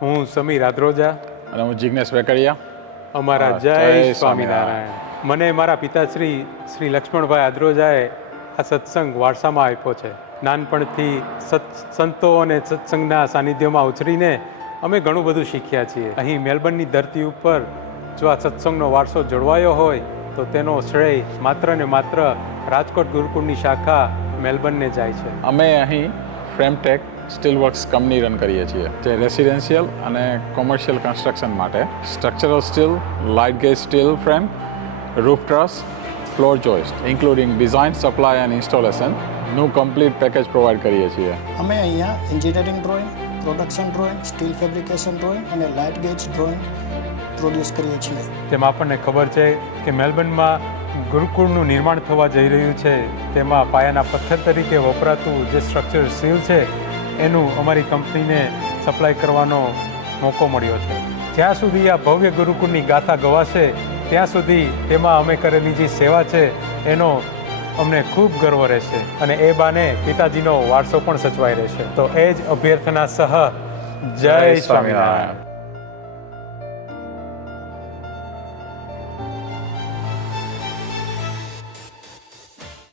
હું સમીર આદ્રોજા અને હું જિગ્નેશ વેકરિયા. અમારા જય સ્વામિનારાયણ. મને મારા પિતાશ્રી શ્રી લક્ષ્મણભાઈ આદ્રોજાએ આ સત્સંગ વારસામાં આપ્યો છે. નાનપણથી સંતો અને સત્સંગના સાનિધ્યમાં ઉછરીને અમે ઘણું બધું શીખ્યા છીએ. અહીં મેલબર્નની ધરતી ઉપર જો આ સત્સંગનો વારસો જળવાયો હોય તો તેનો શ્રેય માત્ર ને માત્ર રાજકોટ ગુરુકુળની શાખા મેલબર્નને જાય છે. અમે અહીં Frametech steel works company run કરીએ છીએ, જે રેસિડેન્શિયલ અને કોમર્શિયલ કન્સ્ટ્રક્શન માટે structural steel, light gauge steel frame, roof truss, floor joist including design, supply and ઇન્સ્ટોલેશનનું કમ્પ્લીટ પેકેજ પ્રોવાઈડ કરીએ છીએ. અમે અહીંયા engineering drawing, production drawing, steel fabrication drawing અને લાઇટ ગેજ ડ્રોઈંગ પ્રોડ્યુસ કરીએ છીએ. તેમાં આપણને ખબર છે કે મેલબર્નમાં ગુરુકુળનું નિર્માણ થવા જઈ રહ્યું છે. તેમાં પાયાના પથ્થર તરીકે વપરાતું જે સ્ટ્રક્ચર સ્ટીલ છે એનું અમારી કંપનીને સપ્લાય કરવાનો મોકો મળ્યો છે. જ્યાં સુધી આ ભવ્ય ગુરુકુળની ગાથા ગવાશે ત્યાં સુધી તેમાં અમે કરેલી જે સેવા છે એનો અમને ખૂબ ગર્વ રહેશે અને એ બાને પિતાજીનો વારસો પણ સચવાઈ રહેશે. તો એ જ અભ્યર્થના સહ જય સ્વામિનારાયણ.